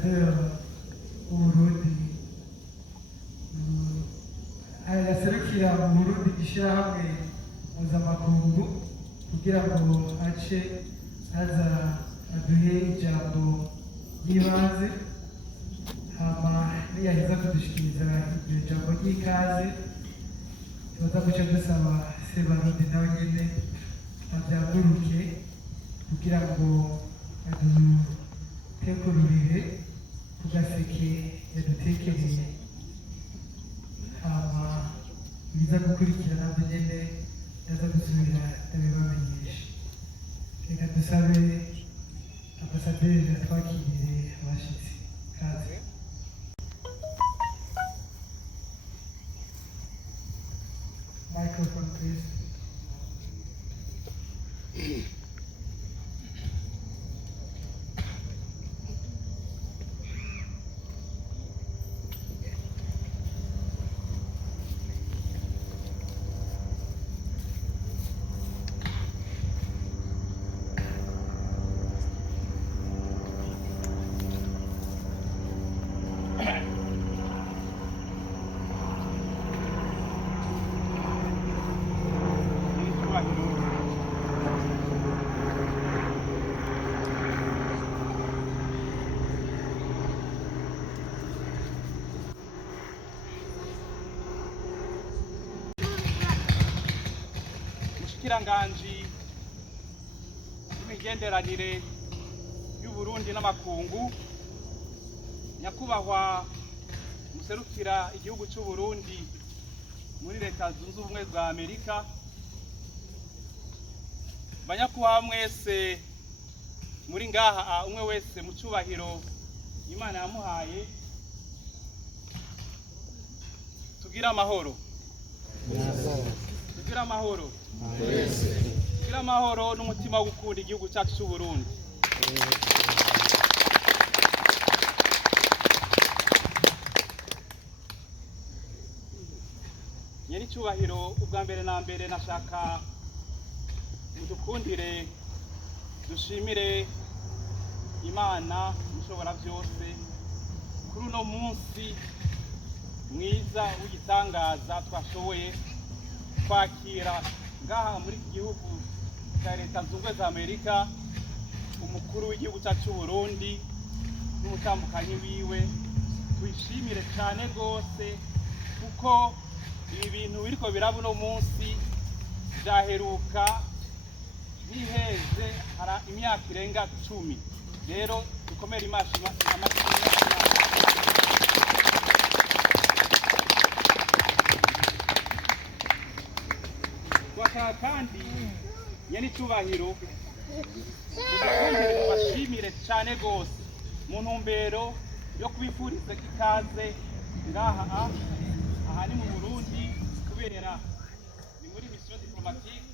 ambasaderi w'Uburundi yaserukira mu Burundi ishyirahamwe mpuzamakungu kugira ngo ace aza aduhe ijambo ry'ibanze, hama niyaheza kudushikiriza iryo jambo ry'ikaze tuza guca dusaba Sebarundi nawe nyene avyaguruke kugira ngo adutekururire ku gaseke yadutekereye, hama biza gukurikira nabyo nyene ndaza gusubira ndabibamenyesha. Reka dusabe ambasaderi atwakirire abashitsi. Kaze. Microphone, please. Mushikiranganji w'imigenderanire y'Uburundi n'amakungu, nyakubahwa muserukira igihugu cy'u Burundi muri Leta Zunze Ubumwe za Amerika, banyakubahwa mwese muri ngaha, umwe wese mu cyubahiro Imana yamuhaye, tugira amahoro. Tugira amahoro. Tugira amahoro n'umutima wo gukunda igihugu cyacu cy'u Burundi. Nyeri cyubahiro, ubwa mbere na mbere nashaka mudukundire dushimire Imana mushobora byose kuri uno munsi mwiza w'igitangaza twashoboye kwakira ngaha muri iki gihugu cya Leta Zunze Ubumwe za Amerika umukuru w'igihugu cyacu cy'u Burundi n'umutambukanyi wiwe. Twishimire cyane rwose kuko ibi bintu biriko biraba uno munsi byaheruka biheze hara imyaka irenga 10. Rero dukomere imashi kandi nyene cyubahiro mudakundire tubashimire cyane rwose mu ntumbero yo kubifuriza ikaze ngaha aha ni mu Burundi kubera ni muri mission diplomatique.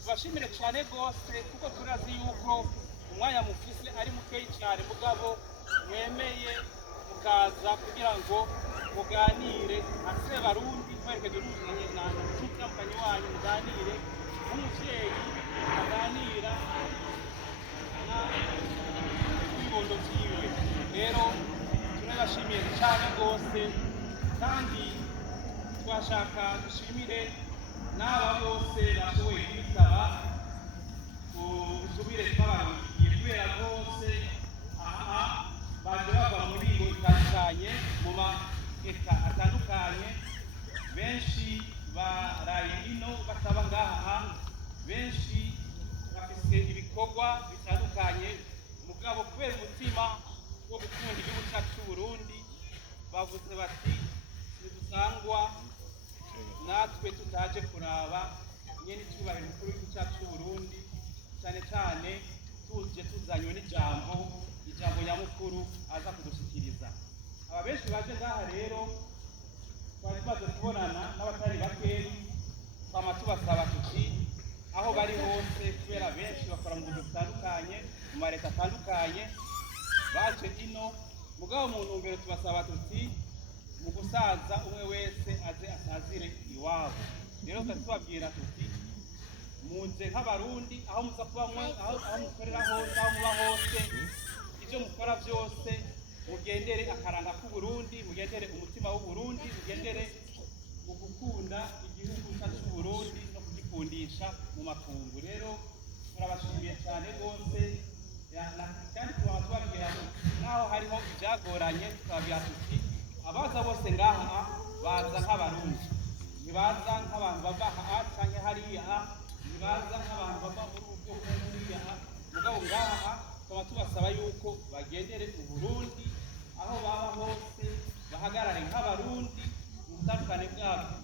Tubashimire cyane rwose kuko turazi yuko umwanya mufise ari mukeyi cyane, mugabo mwemeye mukaza kugira ngo muganire ase Barundi twerekeje n'uzanye na n'umutambukanyi wanyu, muganire nk'umuvyeyi aganira n'ibondo vyiwe. Rero turabashimiye cyane rwose, kandi twashaka dushimire n'aba bose bashoboye kwitaba ubusubire twabarugiye kubera rwose aha baje bava mu bigo bitandukanye mu maeta atandukanye. Benshi baraye ino bataba ngaha, benshi bafise ibikorwa bitandukanye, mugabo kubera umutima wo gukunda igihugu cyacu cy'u Burundi bavuze bati ntidusangwa natwe tutaje kuraba nyene icyubahiro mukuru w'igihugu cyacu cy'u Burundi, cyane cyane tuje tuzanywe n'ijambo nyamukuru aza kudushikiriza. Aba benshi baje ngaha rero twari tumaze kubonana n'abatari bakeyi, twama tubasaba tuti aho bari hose, kubera benshi bakora mu buryo butandukanye mu mareta atandukanye, baje ino mugabo mu ntumbero tubasaba tuti mu gusaza umwe wese aze asazire iwabo. Rero tubabwira tuti munze nk'abarundi aho muza kuba aho mukorera hose, aho muba hose, ibyo mukora byose mugendere akaranga k'Uburundi, mugendere umutima w'Uburundi, mugendere ugukunda igihugu cyacu cy'Uburundi no kugikundisha mu makungu. Rero turabashimiye cyane rwose, kandi tubabwira naho hariho ibyagoranye, tukababwira tuti abaza bose ngaha baza nk'abarundi, ntibaza nk'abantu bava aha cyangwa hariya, ntibaza nk'abantu bava muri ubu bwoko buriya, mugabo ngaha tukaba tubasaba yuko bagendere Uburundi aho baba hose, bahagarare nk'abarundi mu butandukane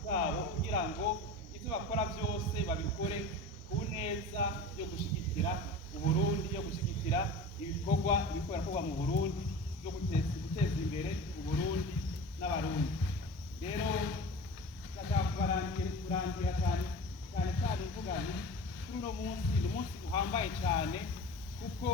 bwabo, kugira ngo ibyo bakora byose babikore ku neza yo gushyigikira Uburundi, yo gushyigikira ibikorwa bikorwa mu Burundi, yo guteza imbere Uburundi n'abarundi. Rero kurangira cyane mvuga nti kuri uno munsi ni umunsi uhambaye cyane, kuko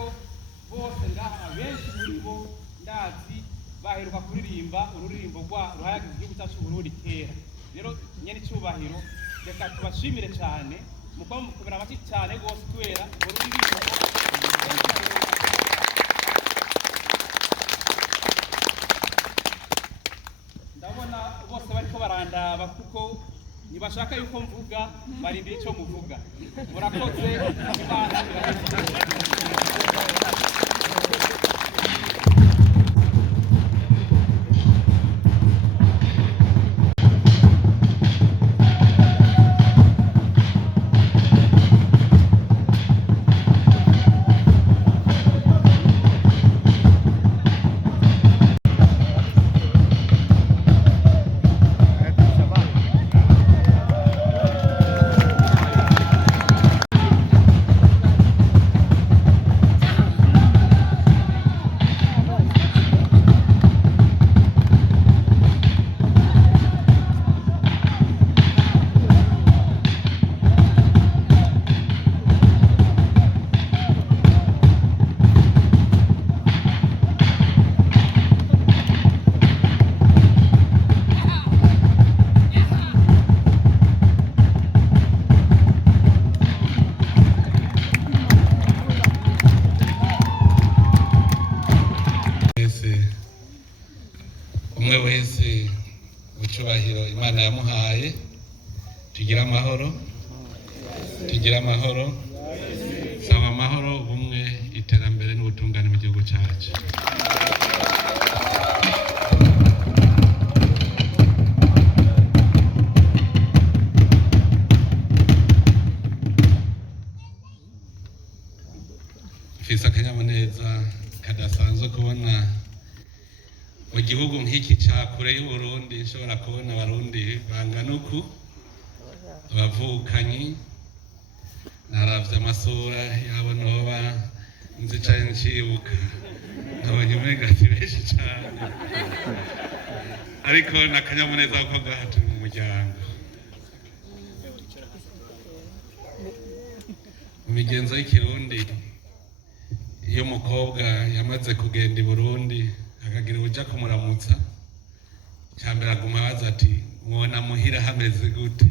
bose ngaha benshi muri bo ndazi baheruka kuririmba ururirimbo ruhayagiza igihugu cyacu Burundi kera. Rero nyene icyubahiro, reka tubashimire cyane, mukuba mukomera amashyi cyane rwose kubera ururirimbo ndabona bose bariko barandaba, kuko ntibashaka yuko mvuga, barindira icyo muvuga. Murakoze, Imana umwe wese ucubahiro Imana yamuhaye. Tugira amahoro, tugira amahoro, saba amahoro, ubumwe, iterambere n'ubutungane mu gihugu cyacu. Mfise akanyamuneza kadasanzwe kubona mu gihugu nk'iki cya kure y'Uburundi nshobora kubona abarundi bangana uku, abavukanyi. Naravye amasura yabo noba nzicaye nshibuka, nabonye umenga si benshi cane, ariko n'akanyamuneza kuko ngaha turi mu muryango. Mu migenzo y'ikirundi, iyo umukobwa yamaze kugenda i Burundi akagira uja kumuramutsa, cyambere aguma abaza ati mwona muhira hameze gute?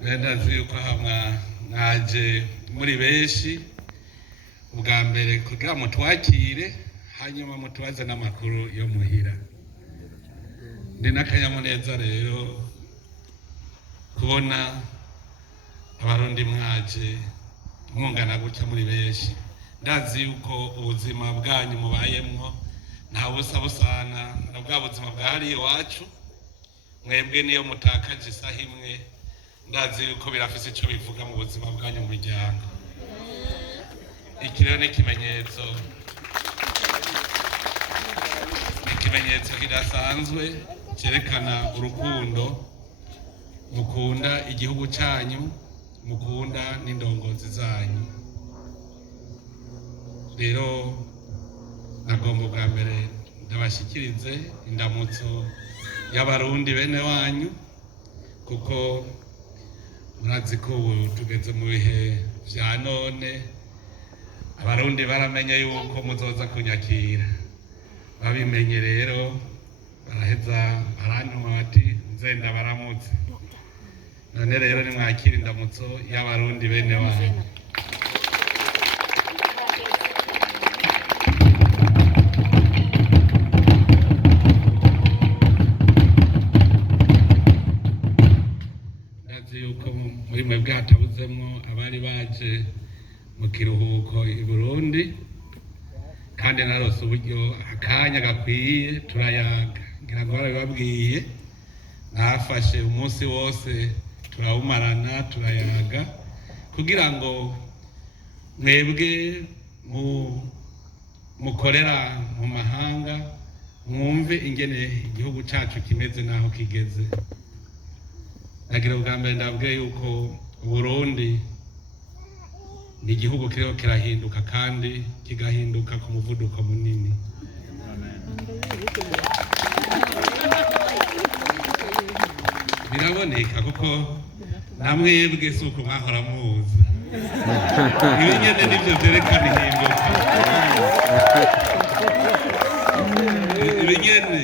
Ndazi yuko mwaje muri benshi, ubwa mbere kugira mutwakire, hanyuma mutubaze n'amakuru yo muhira. Ndi n'akanyamuneza rero kubona abarundi mwaje mwungana gutya muri benshi. Ndazi yuko ubuzima bwanyu mubayemwo nta busa busana na bwa buzima bwahariye iwacu. Mwebwe niyo mutakaje isaha imwe, ndazi yuko birafise icyo bivuga mu buzima bwanyu mu miryango. Iki rero ni ikimenyetso kidasanzwe cyerekana urukundo, mukunda igihugu cyanyu, mukunda n'indongozi zanyu. Rero nagomba bwa mbere ndabashyikirize indamutso y'abarundi bene wanyu, kuko murazi ko ubu tugeze mu bihe vya none. Abarundi baramenye yuko muzoza kunyakira, babimenye rero baraheza barantuma bati nzenda baramutse. None rero nimwakira indamutso y'abarundi bene wanyu. naje mu kiruhuko i Burundi kandi narose uburyo akanya gakwiye turayaga ngira ngo barabibabwiye nafashe umunsi wose turawumarana turayaga kugira ngo mwebwe mukorera mu mahanga mwumve ingene igihugu cyacu kimeze naho kigeze. Nagira ubwa mbere ndabwiye yuko Burundi ni igihugu kiriko kirahinduka kandi kigahinduka ku muvuduko munini. Biraboneka kuko namwebwe si uko mwahora muzi ibi nyene nivyo vyerekana ihinduka. Ibi nyene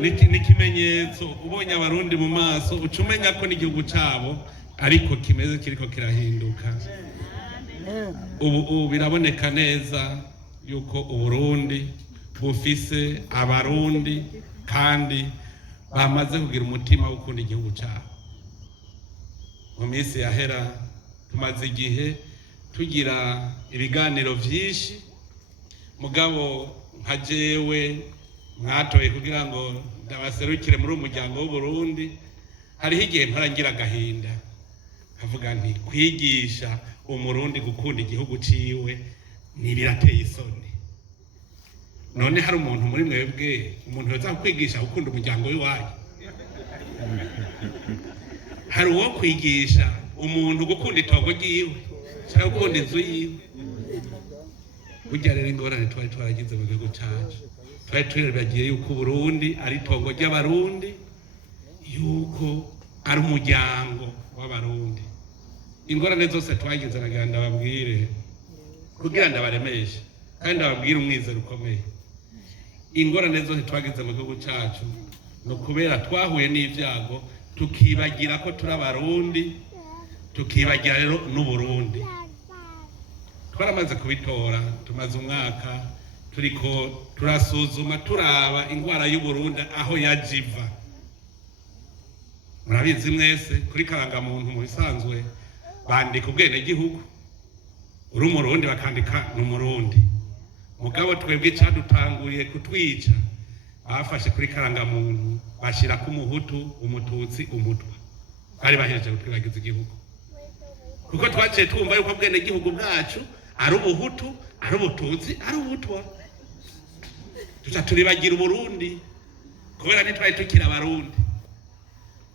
ni ikimenyetso ubonye abarundi mu maso uca umenya ko n'igihugu cabo ariko kimeze kiriko kirahinduka. Ubu biraboneka neza yuko Uburundi bufise abarundi kandi bamaze kugira umutima wo gukunda igihugu cabo. Mu minsi yahera tumaze igihe tugira ibiganiro vyinshi mugabo nka jewe mwatoye kugira ngo ndabaserukire muri umuryango w'Uburundi. Hariho igihe mparangira agahinda kavuga nti kwigisha umurundi gukunda igihugu ciwe ni birateye isoni. None hari umuntu muri mwebwe umuntu yoza kwigisha gukunda umuryango w'iwanyu? Hari uwo kwigisha umuntu gukunda itongo ryiwe cyangwa gukunda inzu yiwe? Burya rero ingorane twari twaragize mu gihugu cyacu twari turibagiye yuko Burundi ari itongo ry'abarundi, yuko ari umuryango w'abarundi. Ingorane zose twagize nagira ndababwire kugira ndabaremeshe kandi ndababwire umwizero ukomeye. Ingorane zose twagize mu gihugu cyacu no kubera twahuye n'ivyago tukibagira ko turi abarundi, tukibagira rero n'Uburundi. Twaramaze kubitora, tumaze umwaka turiko turasuzuma turaba ingwara y'Uburundi aho yajiva. Murabizi mwese kuri karangamuntu mu bisanzwe bandika ubwene gihugu, uri umurundi bakandika n'umurundi. Mugabo twebwe cadutanguriye kutwica bafashe kuri karangamuntu bashira ku muhutu, umututsi, umutwa. Bari bahereje kutwibagiza igihugu kuko twaciye twumva yuko bwene gihugu bwacu ari ubuhutu, ari ubututsi, ari ubutwa. Tuca turibagira Uburundi kubera ntitwari tukira abarundi.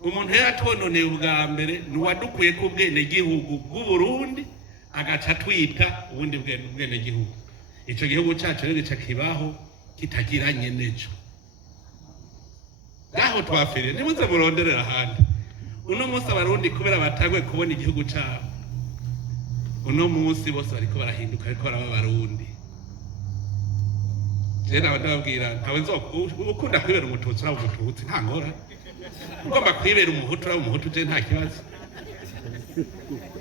Umuntu rero atononeye ubwa mbere nuwadukuye ku bwene gihugu bw'Uburundi agaca twita ubundi bwene gihugu. Ico gihugu cyacu rero gica kibaho kitagiranye nejo. Gaho twafire nimuze muronderera ahandi. Uno munsi abarundi kubera batagwe kubona igihugu cyabo, uno munsi bose bariko barahinduka ariko baraba abarundi. Jena ndababwira ntawe ukunda kwibera umututsi ura umututsi nta ngora. Ugomba kwibera umuhutu ura umuhutu je nta kibazo.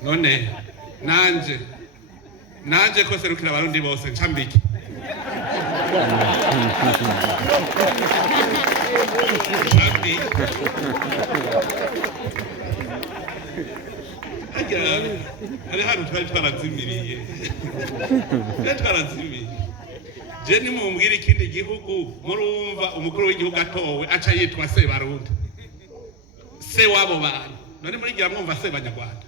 None nanje ko serukira abarundi bose ncambike. Hari hano twari twarazimiriye. Twarazimiriye. Je nimumbwira ikindi gihugu murumva umukuru w'igihugu atowe aca yitwa Sebarundi. Se wabo bantu. None murigira mwumva Sebanyarwanda.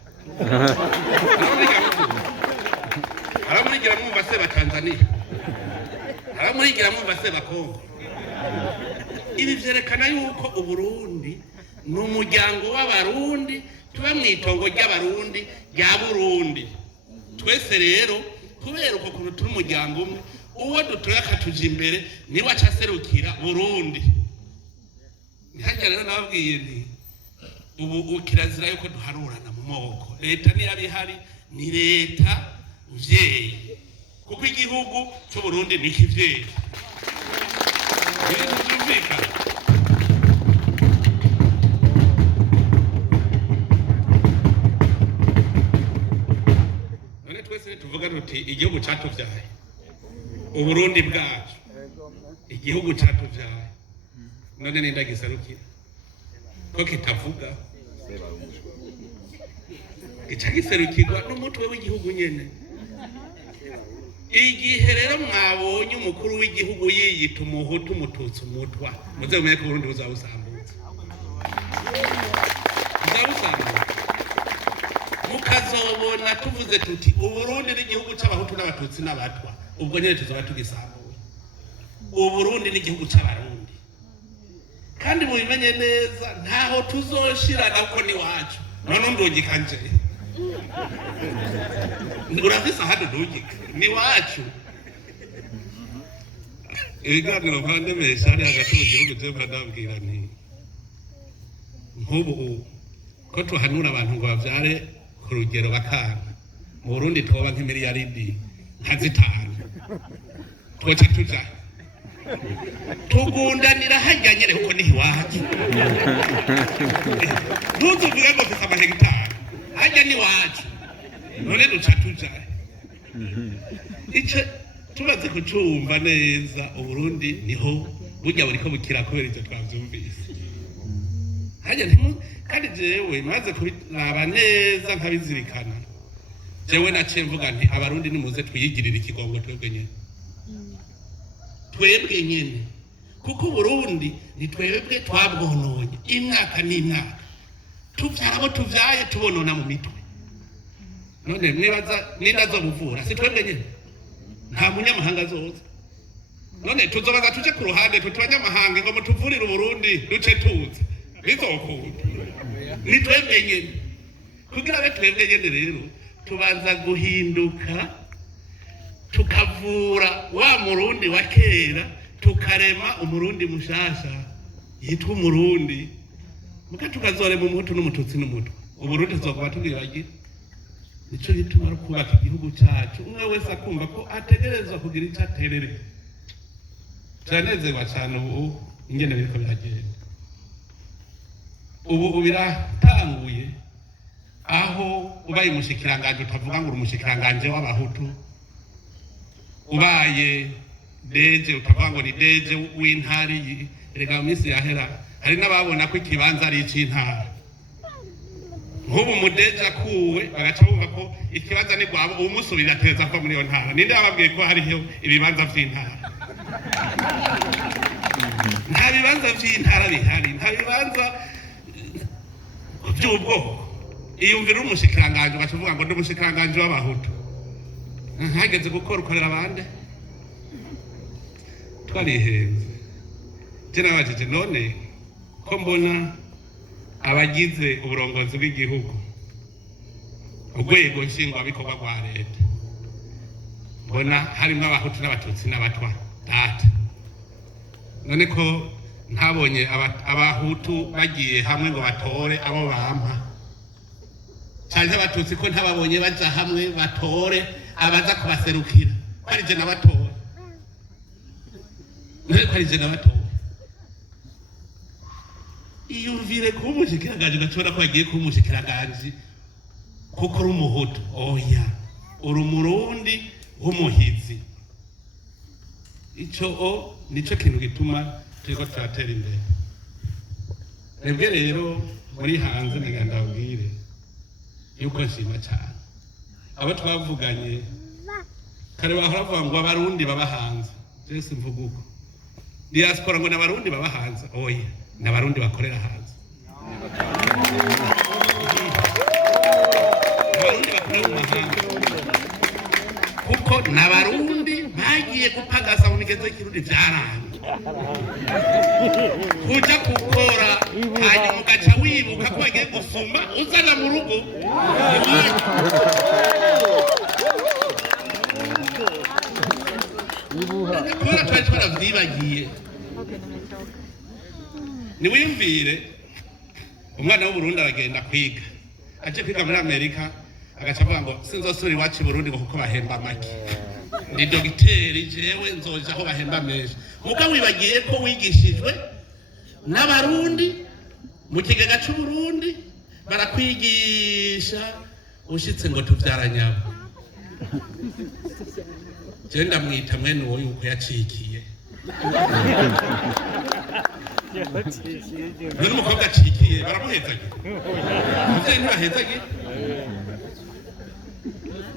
Aramurigira mwumva Sebatanzania. Aramurigira mwumva Sebakongo. Ibi vyerekana yuko Uburundi ni umuryango w'abarundi tuba mwitongo ry'abarundi rya Burundi. Twese rero kubera uko kuntu turi umuryango umwe uwo dutoya akatuja imbere niwe acaserukira Burundi. Nihajya rero nababwiye nti ubu kirazira yuko duharurana mu moko. Leta niyo abihari ni leta mvyeyi kuko igihugu c'Uburundi ni kivyeyi. None twese tuvuga tuti igihugu catuvyaye, Uburundi bwacu, igihugu catuvyaye. None ninda gisarukira ko kitavuga gica giserukirwa n'umutwe w'igihugu nyene. Igihe rero mwabonye umukuru w'igihugu yiyita umuhutu umututsi umutwa muze mumenye ko Burundi buzabusambutse mukazobona tuvuze tuti Uburundi n'igihugu c'abahutu n'abatutsi n'abatwa ubwo nyene tuzoba tugisambuye. Uburundi n'igihugu c'abarundi kandi mubimenye neza ntaho tuzoshirana uko ni wacu none ndugika nje urafise ahandi ndugika ni wacu. Ibiganiro mpandemesha ari hagati mu gihugu cy'u ndabwira nti nk'ubu ko tuhanura abantu ngo bavyare ku rugero bakanga mu Burundi twoba nk'imiliyaridi nka 5 twoca tuja tugundanira hajya nyene kuko ni iwacu ntuzuvuge ngo mfise amahegitari hajya ni iwacu none duca tuja ico tumaze kucumva neza Uburundi niho burya buriko bukira kubera ivyo twavyumvise hajya kandi jewe maze kubiraba neza nkabizirikana jewe naciye mvuga nti abarundi nimuze twiyigirira ikigongo twebwe nyene kuko Burundi ni twebwe twabwononye imyaka n'imyaka tuvyara abo tuvyaye tubonona mu mitwe none mwibaza nindazo muvura si twebwe nyene nta munyamahanga azoza none tuzobaza tuje ku ruhande tutubanyamahanga ngo mutuvurire Uburundi duce tuza bizokunda ni twebwe nyene kugira ngo twebwe nyene rero tubanza guhinduka tukavura wa murundi wa kera tukarema umurundi mushasha yitwa umurundi muka tukazorema umuhutu n'umututsi n'umutwe Uburundi tuzokuba tubwiragira nico gituma kubaka igihugu cyacu umwe wese akumva ko ategerezwa kugira icyo aterere. Turanezerwa cyane ubu ingene biriko biragenda ubu biratanguye aho ubaye umushikiranganje utavuga ngo umushikiranganje w'abahutu ubaye deje utavuga ngo ni deje w'intari erega minsi yahera hari n'ababona ko ikibanza ari ic'intara nk'ubu mudeje akuwe bagaca bumva ko ikibanza ni gwabo umusubira ateza ko muri yo ntara ninde yababwiye ko hariho ibibanza vy'intara nta bibanza vy'intara bihari nta bibanza vy'ubwoko iyumvira umushikiranganje bacuvuga ngo ndi umushikiranganje w'abahutu hageze gukora ukorera abandi twarihenze je nabajije none ko mbona abagize uburongozi bw'igihugu urwego nshingwabikorwa rwa leta mbona harimo abahutu n'abatutsi n'abatwa data none ko ntabonye abahutu bagiye hamwe ngo batore abo bampa cyane abatutsi ko ntababonye baja hamwe batore abaza kubaserukira kwarije n'abatore none kwarije n'abatore iyumvire kuba umushikiranganje ugashobora ko yagiye kuba umushikiranganje kuko uri umuhutu oya uri umurundi w'umuhizi ico nico kintu gituma turiko turatera imbere. Mwebwe rero muri hanze ndabwire yuko nshima cyane abo twavuganye kare bahora bavuga ngo abarundi baba hanze jese mvuga uko diaspora ngo n'abarundi baba hanze oya n'abarundi bakorera hanze abarundi bakorera mu mahanga kuko n'abarundi bagiye gupagasa mu migenzo y'ikirundi vyaranga kuja gukora hanyuma ugaca wibuka ko bagiye gusuma uzana mu rugo kubera twari twaravyibagiye niwiyumvire umwana w'Uburundi aragenda kwiga aje kwiga muri Amerika agaca avuga ngo sinzosubira iwacu i Burundi ngo kuko bahemba make ndi dogiteri jewe nzoja aho bahemba menshi muga wibagiye ko wigishijwe n'abarundi mu kigega c'Uburundi barakwigisha ushitse ngo tuvyaranyabo je ndamwita mwene uwo yuko yacikiye none umukobwa acikiye baramuhezagiye umuvyeyi ntibahezagiye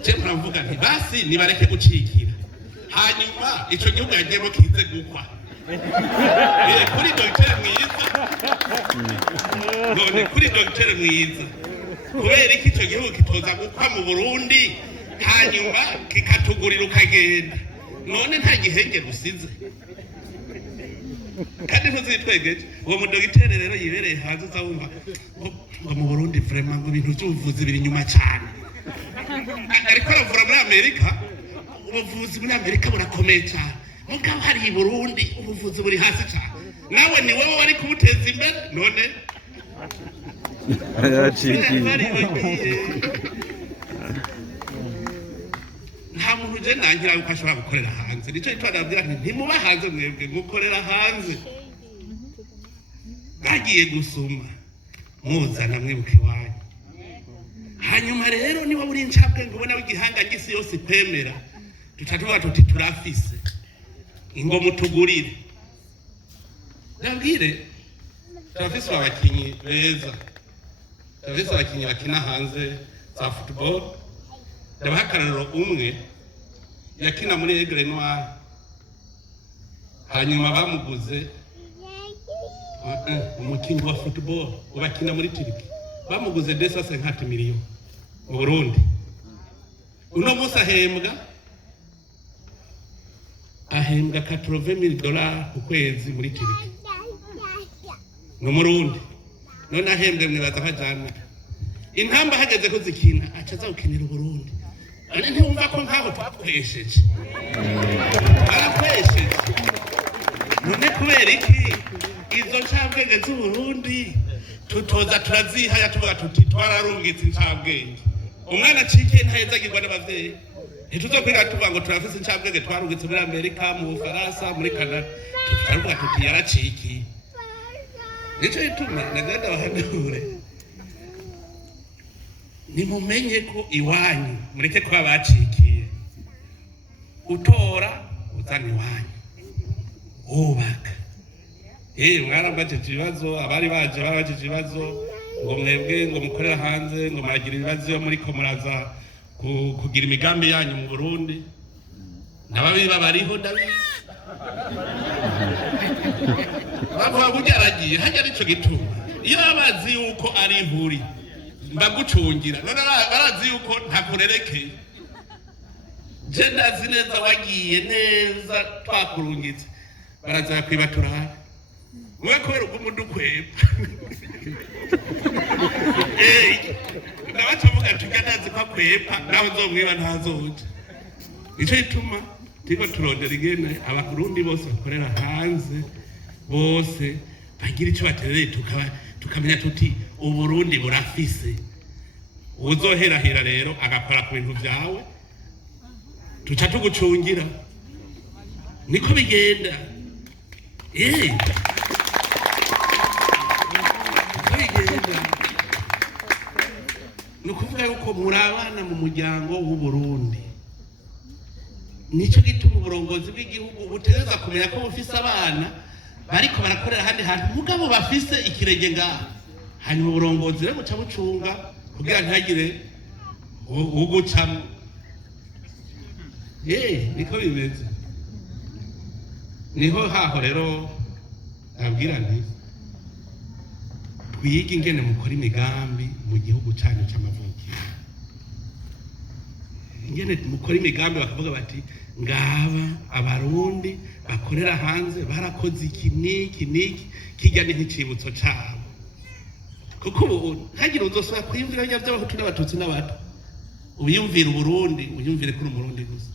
je muravuga nti basi nibareke gucikira hanyuma ico gihugu yagiyemo kize gukwa kuri dogiteri mwiza none kuri dogiteri mwiza kubera iki ico gihugu kitoza gukwa mu Burundi hanyuma kikatugurira ukagenda none nta gihenge gusize kandi ntuzitwegeje uwo mudogiteri rero yibereye hanze uzawumva ngo mu Burundi vraiment ngo ibintu by'ubuvuzi biri inyuma cyane ariko aravura muri Amerika ubuvuzi muri Amerika burakomeye cyane mugabo hari i Burundi ubuvuzi buri hasi cyane nawe ni wowe wari kubuteza imbere none nta muntu je nangira yuko ashobora gukorera hanze nico gitwa ndabwira nti ntimuba hanze mwebwe gukorera hanze bagiye gusuma muzana mwibuke wanyu hanyuma rero niba uri incabwe ngo ubona w'igihanga ngisi yose kwemera tutatuvuga tuti turafise ingo mutugurire ndabwire turafise abakinyi beza turafise abakinyi bakina hanze za football ndabaha akarorero umwe yakina muri Aigle Noir hanyuma bamuguze umukinyi wa football ubakina muri Turiki bamuguze 250 miliyoni mu Burundi uno musi ahembwa $80,000 ku kwezi muri Turiki no Burundi none ahembwe mwibaza hajana intamba hageze ko zikina acaza gukinira Burundi ane ntumva ko nkaho twakwesheje arakwesheje none kubera iki izo ncabwenge z'u Burundi tutoza turazihaya tuvuga tuti twararungitse incabwenge umwana cikiye ntahezagirwa n'abavyeyi ntituzokwiga tuvuga ngo turafise incabwenge twarungitse muri Amerika mu Faransa muri Canada tutavuga tuti yaracikiye nico ituma nagenda bahanure nimumenye ko iwanyu mureke kuba bacikiye utora uzana iwanyu ubaka mwarabajije ibibazo abari baje babajije ibibazo ngo mwebwe ngo mukorera hanze ngo muragira ibibazo yo muri ko muraza kugira imigambi yanyu mu Burundi nababiba bariho ndabizi bavuga kugeragiye hajya nico gituma iyo abazi yuko ari impuri mbagucungira none barazi yuko ntakurerekeye je ndazi neza wagiye neza twakurungitse baraza kwibatura mwe kubera ugumudukweba nabacavuga tugandazi kwa kwepa nawe nzomwiba ntazoja ico ituma tiko turondera igene abarundi bose bakorera hanze bose bagira ico baterereye tukamenya tuti Uburundi burafise uzoherahera rero agakora ku bintu vyawe tuca tugucungira niko bigenda nukuvuga yuko murabana mu muryango w'u Burundi nico gituma uburongozi bw'igihugu butereza kumenya ko bufise abana bariko barakorera handi hantu mugabo bafise ikirenge ngaho hanyuma uburongozi rero buca bucunga kugira ntihagire ugucamo niko bimeze niho haho rero nabwira nti twige ingene mukora imigambi mu gihugu cyanyu c'amavukiro ingene mukora imigambi bakavuga bati ngaba abarundi bakorera hanze barakoze iki niki kijya nk'icibutso cabo kuko ubu ntagira uzosubira kwiyumvira by'abahutu n'abatutsi n'abato ubiyumvira Uburundi uyumvire kuri umurundi gusa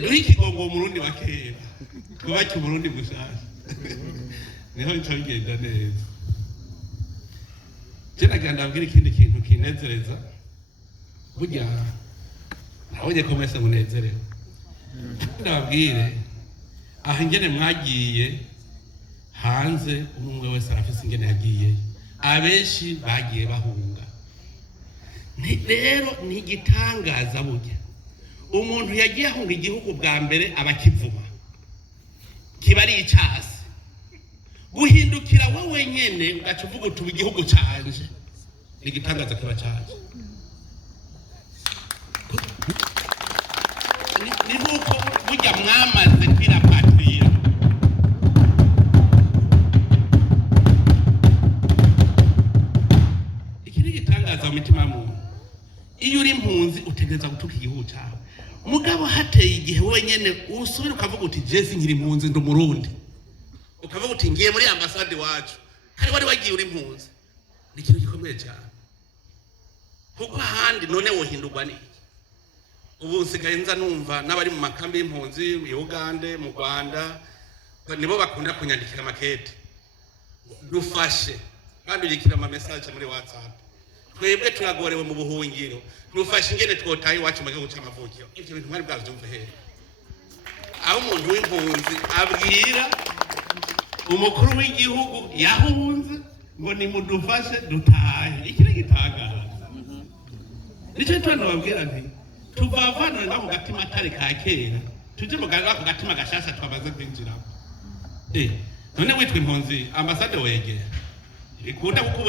duhe ikigongo umurundi wa kera twubake umurundi mushasha niho bica bigenda neza je nagira ndabwira ikindi kintu kinezereza burya nabonye ko mwese munezerewe ndababwire aho ingene mwagiye hanze umwe wese arafise ingene yagiye abenshi bagiye bahunga rero ni igitangaza burya umuntu yagiye ahunga igihugu bwa mbere abakivuma kiba ari icasi guhindukira wowe nyene ugaca uvuga uti igihugu canje igitangaza kiba canje ni nk'uko burya mwamaze kwirapatriya iki ni igitangaza mu mitima y'umuntu iyo uri impunzi utegereza gutuka igihugu cyawe mugabo hateye igihe wenyene usubira ukavuga uti jesi nkiri impunzi ndi umurundi ukavuga uti ngiye muri ambasade wacu kandi wari wagiye uri impunzi ni ikintu gikomeye cyane kuko ahandi none wohindurwa n'iki ubu nsigaye nza numva n'abari mu makambi y'impunzi mu Uganda mu Rwanda nibo bakunda kunyandikira makete dufashe kandi yikira ama message muri WhatsApp twebwe turagorewe mu buhungiro dufashe ingene twotaye iwacu mu gihugu cy'amavukiro ivyo bintu mwari bwavyumva hehe aho umuntu w'impunzi abwira umukuru w'igihugu yahunze ngo nimudufashe dutahe iki ni gitangaza nicyo twano babwira nti tuvavana ngaho gatima atari ka kera tuje mu gaga gatima gashasha twabaze kwinjira none witwa impunzi ambasade wegera ikunda kuko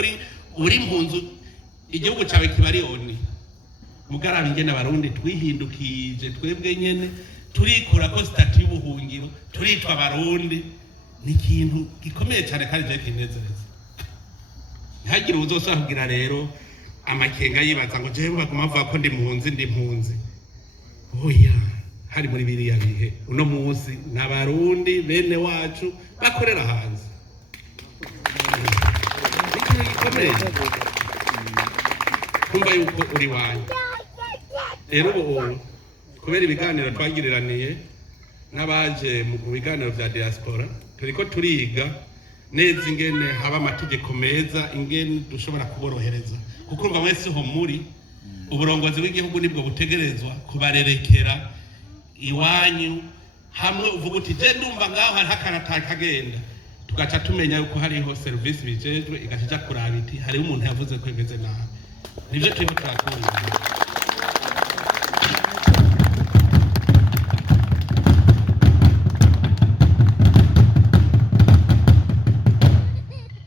uri impunzi igihugu cyawe kibari oni mugaraba ingene abarundi twihindukije twebwe nyene turikura ko statut y'ubuhungiro turitwa abarundi ni ikintu gikomeye cyane kandi je kinezereza ntihagire uzosaba kugira rero amakenga yibaza ngo jewe baguma bavuga ko ndi impunzi oya hari muri biriya bihe uno munsi n'abarundi bene wacu bakorera hanze ikintu gikomeye kumva yuko uri wanyu rero ubu kubera ibiganiro twagiriraniye n'abaje mu biganiro vya diaspora turiko turiga neza ingene haba amategeko meza ingene dushobora kuborohereza kuko urumva mwese ho muri uburongozi bw'igihugu nibwo butegerezwa kubarerekera iwanyu hamwe uvuga uti je ndumva ngaho hari hakanata kagenda tugaca tumenya yuko hariho service bijejwe igaca kuraba iti hari umuntu yavuze ko imeze nabi nivyo turiko turakunda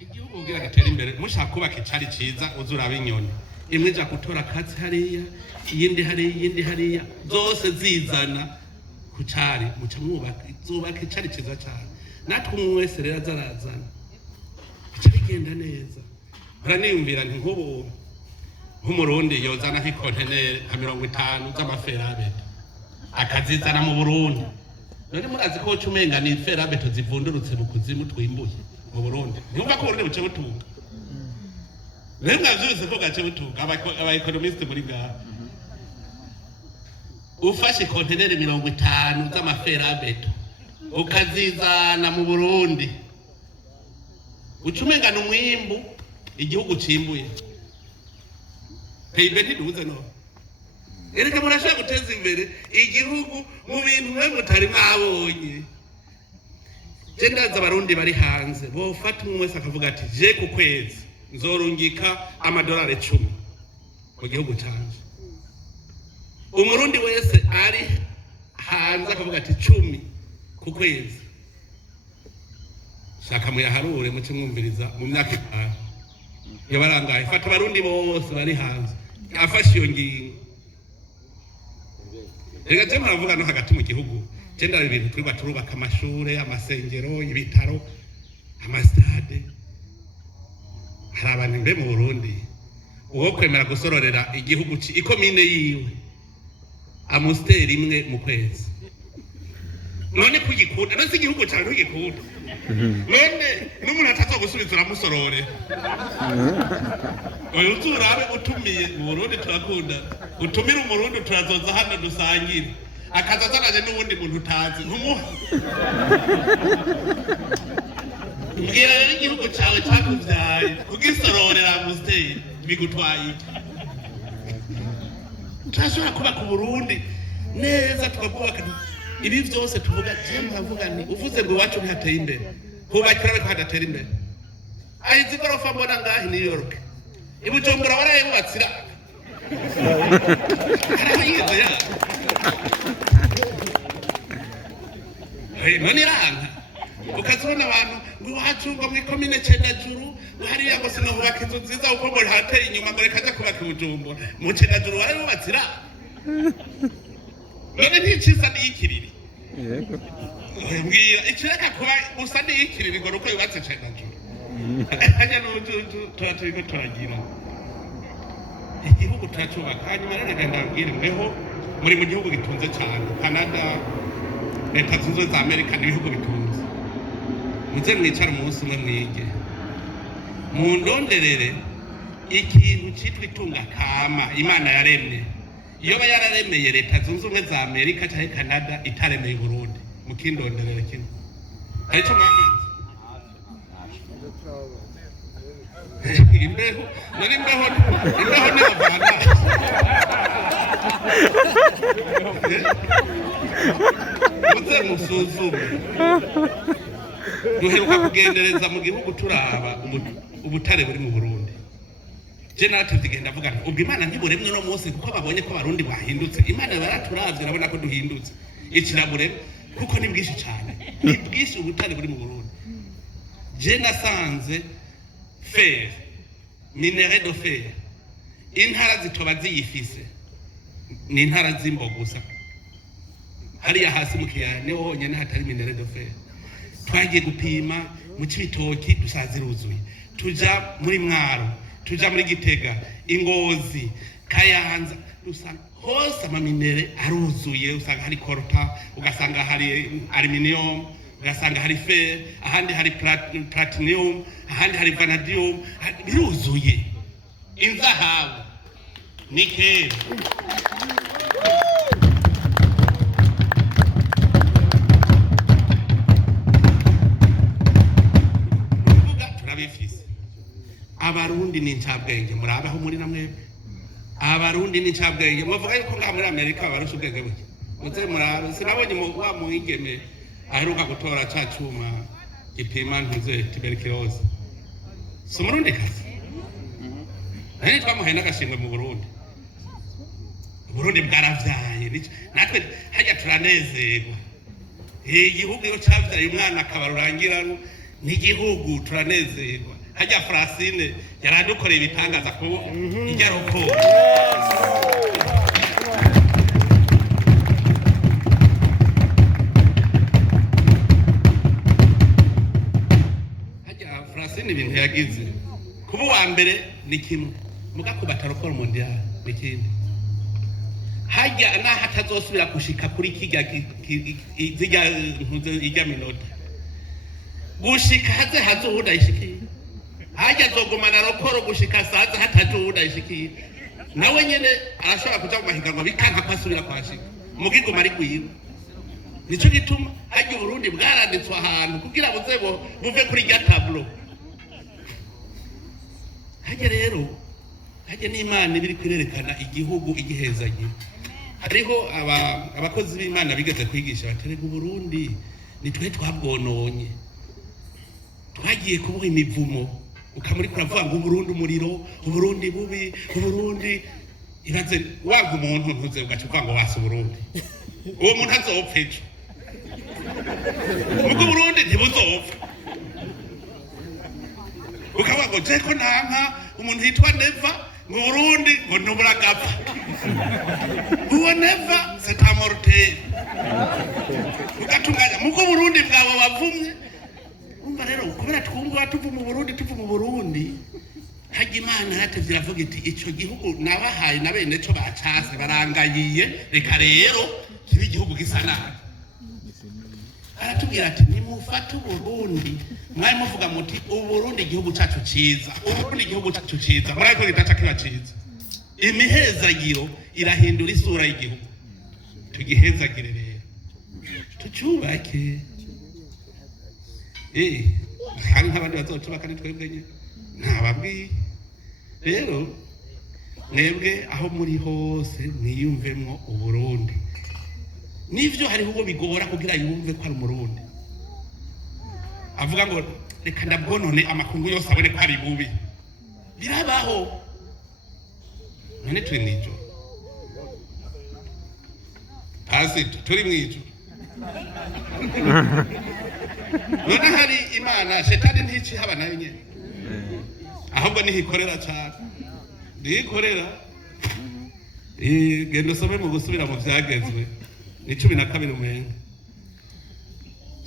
igihugu kugira gatera imbere mushaka kubaka icari ciza uzuraba inyoni imwe ja gutora katsi hariya iyindi hariya zose zizana ku cari muca mwubaka icari ciza cyane natwe umwe wese rero azarazana ica bigenda neza uraniyumvira nti nk'ubu nk'umurundi yozana nk'ikonteneri nka 50 z'amaferabeto akazizana mu Burundi none murazi ko umenga ni ferabeto zivundurutse mu kuzimu twimbuye mu Burundi nyumva ko Burundi buce butunga rero mwavyose ko gace butunga aba economist muri ngaha ufashe konteneri 50 z'amaferabeto ukazizana mu Burundi ucumenga n'umwimbu igihugu cimbuye PIB ntiduze no ereka murashaka guteza imbere igihugu mu bintu mwe mutari mwabonye je ndaza abarundi bari hanze bofata umwe wese akavuga ati je ku kwezi nzorungika amadolari 10 mu gihugu canje umurundi wese ari hanze akavuga ati 10 ku kwezi shaka muyaharure muce mwumviriza mu myaka 5 yabarangaye fata abarundi bose bari hanze afashe iyo ngingo rega je muravuga no hagati mu gihugu je ndari ibintu turi baturubaka amashure amasengero ibitaro amastade hari abantu mbe mu Burundi uwo kwemera gusororera igihugu ikomine yiwe amusteri imwe mu kwezi none kugikunda no si igihugu cyane ugikunda none n'umuntu atazogusubiza uramusorore oyo turabe utumiye mu Burundi turakunda utumira umurundi turazoza hano dusangire akazazanaje n'ubundi muntu utazi ntumuha mbwira rero igihugu cyawe cyakuvyaye kugisororera amusteri bigutwaye turashobora kubaka Burundi neza tukabwubaka ibi vyose tuvuga cyane avuga ni uvuze ngo iwacu ntihateye imbere hubakira ariko hadatera imbere ayizi gorofa mbona ngahi New York ibujumbura barayibubatsira harayize ya none iranga ukazibona abantu ngo iwacu ngo mw'ikomine Cendajuru ngo hariya ngo sinohubaka inzu nziza kuko ngo hateye inyuma ngo reka aja kubaka i Bujumbura mu Cendajuru warabubatsira none nticisa n'iyikiriri mbwira ikireka kuba usa n'iyikiriri ngo nuko yubatse Cendajuru hanya n'ubujuju tuba turiko turagira igihugu turacubaka hanyuma rero reka ndabwire mweho muri mu gihugu gitunze cyane Canada Leta Zunze Ubumwe za Amerika n'ibihugu bitunze muze mwicara umunsi umwe mwige mundonderere ikintu cyitwa itunga kama Imana yaremye iyo yararemeye Leta Zunze Ubumwe za Amerika cyangwa Canada itaremeye Burundi mukindonderere kimwe arico mwamenye imbeho n'abavana muze musuzume duheruka kugendereza mu gihugu turaba ubutare buri mu Burundi je natwe zigenda avuga ubwo Imana ntiburemwe no munsi kuko babonye ko abarundi bahindutse Imana baraturavye urabona ko duhindutse ikirabure kuko ni bwinshi cyane ni bwinshi ubutare buri mu Burundi je nasanze fer minerai de fer intara zitoba ziyifise ni intara z'imbo gusa hariya hasi mu kiyaya niho honyine hatari minerai de fer twagiye gupima mu Cibitoki dusaza iruzuye tuja muri Mwaro tuja muri Gitega Ingozi Kayanza usanga hose amaminere aruzuye usanga hari coltan ugasanga hari aluminium ugasanga hari fer ahandi hari platinum ahandi hari vanadium biruzuye inzahabu nickel turabifise abarundi ni ncabwenge murabaho muri namwe abarundi ni ncabwenge muvuga yuko nga muri Amerika barusha ubwenge buke muze murabe sinabonye wa muigeme aheruka gutora ca cuma gipima ntuze tuberculose so murundi kazi nani twamuhaye n'agashimwe mu Burundi bwaravyaye natwe hajya turanezerwa igihugu iyo cavyaye umwana akabarurangira n'igihugu turanezerwa hajya Francine yaradukoreye ibitangaza ko ijya roko ibintu yagize kuba wa mbere ni kimwe mugakubata rokoro mondial n'ikindi hajya naho atazosubira gushika kuri ijya minota gushika hazohuda ishikiye hajya azogumana rokoro gushika saza hatajuhuda ishikiye nawe nyene arashobora kuja mu mahiganwa bikanka kwasubira kwashika mugigoma ari gwiwe nico gituma hajya Burundi bwaranditswe ahantu kugira buve kuri rya tableau hajya rero hajya n'Imana biri kwirerekana igihugu igihezagiye hariho abakozi b'Imana bigeze kwigisha baterega Burundi nitwe twabwononye twagiye kubuha imivumo ukamuri kuravuga ngo Burundi umuriro Burundi bubi Burundi iraze wanga umuntu ntuze ugacuka ngo wase Burundi uwo muntu azopfa ejo ubwo Burundi ntibuzopfa ukavuga ngo jeko nanka umuntu yitwa Neva mu Burundi ngo ntuburagapfa uwo Neva c'est un mortel ugatunganya muko Burundi bwawe bavumye umva rero kubera twumva tuvu mu Burundi hajya Imana hatevye iravuga iti ico gihugu nabahaye na bene cyo bacase barangayiye reka rero kibi igihugu gisa nabi aratubwira ati nimufata Burundi mwari muvuga muti Burundi igihugu cyacu ciza Burundi igihugu cyacu ciza murako gitaca kiba ciza imihezagiro irahindura isura y'igihugu tugihezagire rero tucubake hari nk'abandi bazocubaka nitwebwe nyine ntababwiye rero mwebwe aho muri hose mwiyumvemwo Uburundi nivyo hariho uwo bigora kugira yumve ko ari Umurundi avuga ngo reka ndabwonone amakungu yose abone ko ari bubi birabaho none turi mwijoro hasi turi mwijoro none hari imana shetani ntihaba nayo nyene ahubwo nihikorera cyane nihikorera genda usome mu gusubira mu byagezwe ni 12 umenga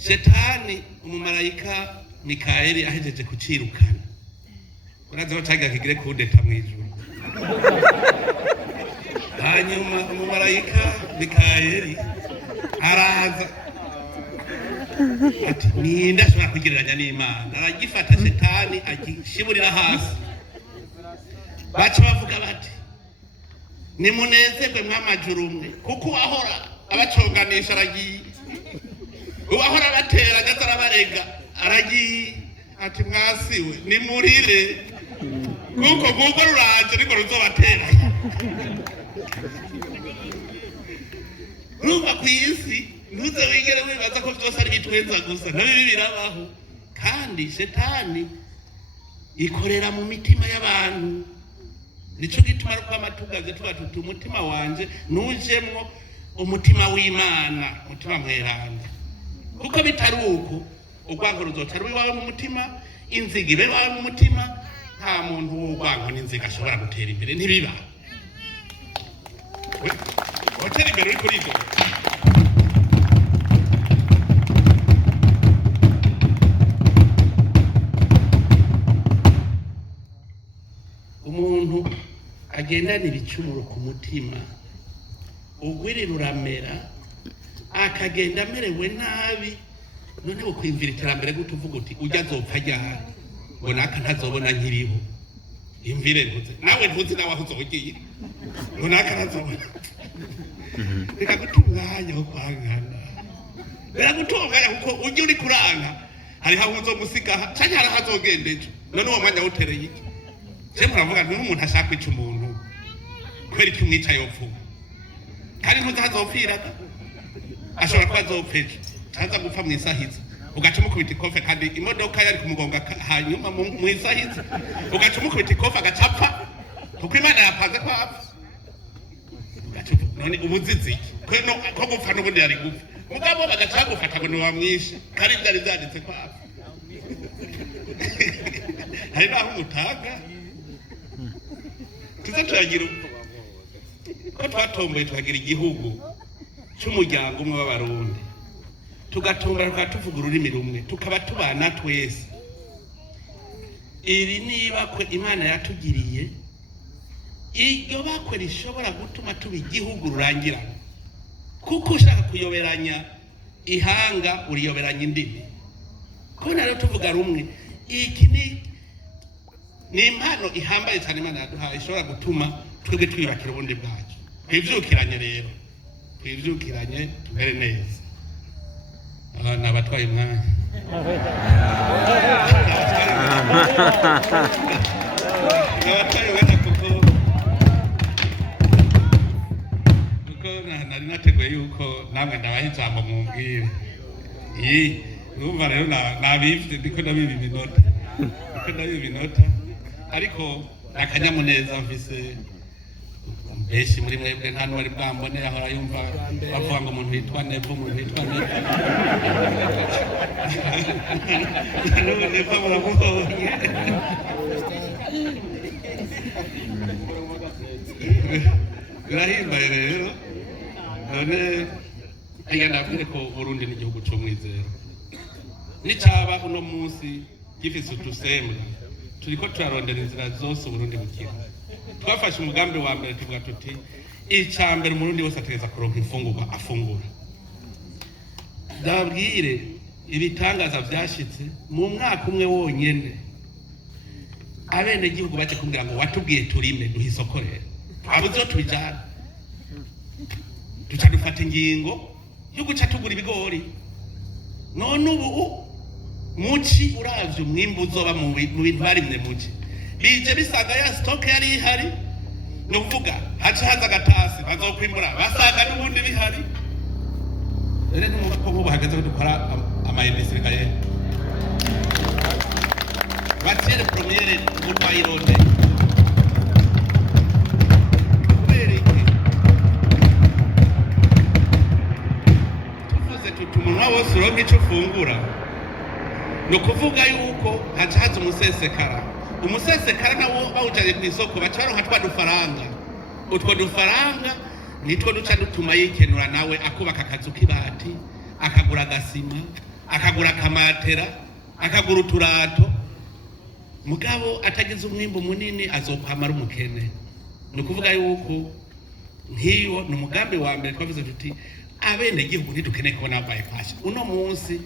shetani umumarayika Mikaeli ahejeje kucirukana uraza bacaga kigire kudeta mwijuru hanyuma umumarayika Mikaeli araza ati ninda ashobora kugereranya n'Imana aragifata shetani agishiburira hasi baca bavuga bati nimunezerwe mw'amajuru umwe kuko uwahora abaconganisha aragiye uwahora abatera agaza arabarega aragiye ati mwasiwe nimurire kuko gugo ruraje niko ruzobatera rumva ku isi ntuze wigere wibaza ko byose ari bitwenza gusa nabibi birabaho kandi shetani ikorera mu mitima y'abantu nico gituma ruko amatugaze tuba umutima wanje nujemwo umutima w'Imana umutima mweranda kuko bitari uko urwango ruzotari wiwawe mu mutima inziga ibe wawe mu mutima nta muntu w'urwango n'inziga ashobora gutera imbere ntibiba watera imbere uri kuri ibyo umuntu agendana ibicumuro ku mutima ugwiri ruramera akagenda amerewe nabi none ukwimvira iterambere gute uvuga uti ujya azopfa ryari ngo naka ntazobona nkiriho imvire ntuze nawe ntuzi nawe aho uzogiye ngo naka ntazobona reka gutunganya wo kwangana reka gutunganya kuko ujya uri kuranga hariho aho uzomusiga canke hariho azogenda ejo none uwo mwanya wutereye iki je muravuga ni umuntu ashaka kwica umuntu kweri kimwica yopfuba kandi ntuzi hazopfiraga ashobora kuba azopfeje aza gupfa mu isahiza ugaca mukubita ikofe kandi imodoka yari kumugonga hanyuma mu isahiza ugaca mukubita ikofe agacapfa kuko Imana yapanze ko apfa ugaca none ubuzizi ko gupfa n'ubundi yari gupfa mugabo bagaca gufata ngo niwamwishe kandi byari byanditse ko apfa hari naho umutaga tuza turagira ko twatomboye tukagira igihugu cy'umuryango umwe w'abarundi tugatunga tuvuga ururimi rumwe tukaba tubana twese iri niba kwe Imana yatugiriye iryo bakwe rishobora gutuma tuba igihugu rurangira kuko ushaka kuyoberanya ihanga uriyoberanya indimi ko rero tuvuga rumwe iki ni impano ihambaye cyane Imana yaduhaye ishobora gutuma twebwe twibakira ubundi bwacu twivyukiranye rero twivyukiranye tumere neza nabatwaye umwanya nabatwaye umwanya kuko nari nateguye yuko namwe ndabaha ijambo mumbwire urumva rero nabivye ndiko ndabiba iminota ariko akanyamuneza mfise benshi muri mwebwe nta n'uwari bwambone ahora yumva bavuga ngo umuntu yitwa Nepo Nepo muramubonye birahimbaye rero none aya ndabwire ko Burundi ni igihugu c'umwizero nicaba uno munsi gifise utusembwa turiko turarondera inzira zose Burundi bukira twafashe umugambi wa mbere tuvuga tuti icambere umurundi wose ategeza kuronka imfungurwa afungura ndabwire ibitangaza byashitse mu mwaka umwe wonyene abene igihugu baje kumbwira ngo watubwiye turime duhisokorera abuzo tubijana tuca dufata ingingo yo guca tugura ibigori none ubu muci uravye umwimbu uzoba mu bintu barimwe muci bije bisanga ya stock yari ihari no kuvuga haca haza agatasi bazokwimbura basanga n'ubundi bihari rero n'umuko bo bahagaze ko dukora amayindisire gaye batire premiere mu Rwayirode kubereke tuvuze tutumunwa wose uronke ico fungura no kuvuga yuko hacaza umusesekara nawo bawujanye ku isoko baca baronka twa dufaranga. Utwo dufaranga nitwo duca dutuma yikenura nawe akubaka akazu k'ibati, akagura agasima, akagura akamatera, akagura uturato. Mugabo atagize umwimbo munini azokwamara umukene. No kuvuga yuko nkiyo ni umugambi wa mbere twavuze tuti abene gihugu ntidukeneye kubona bypass. Uno munsi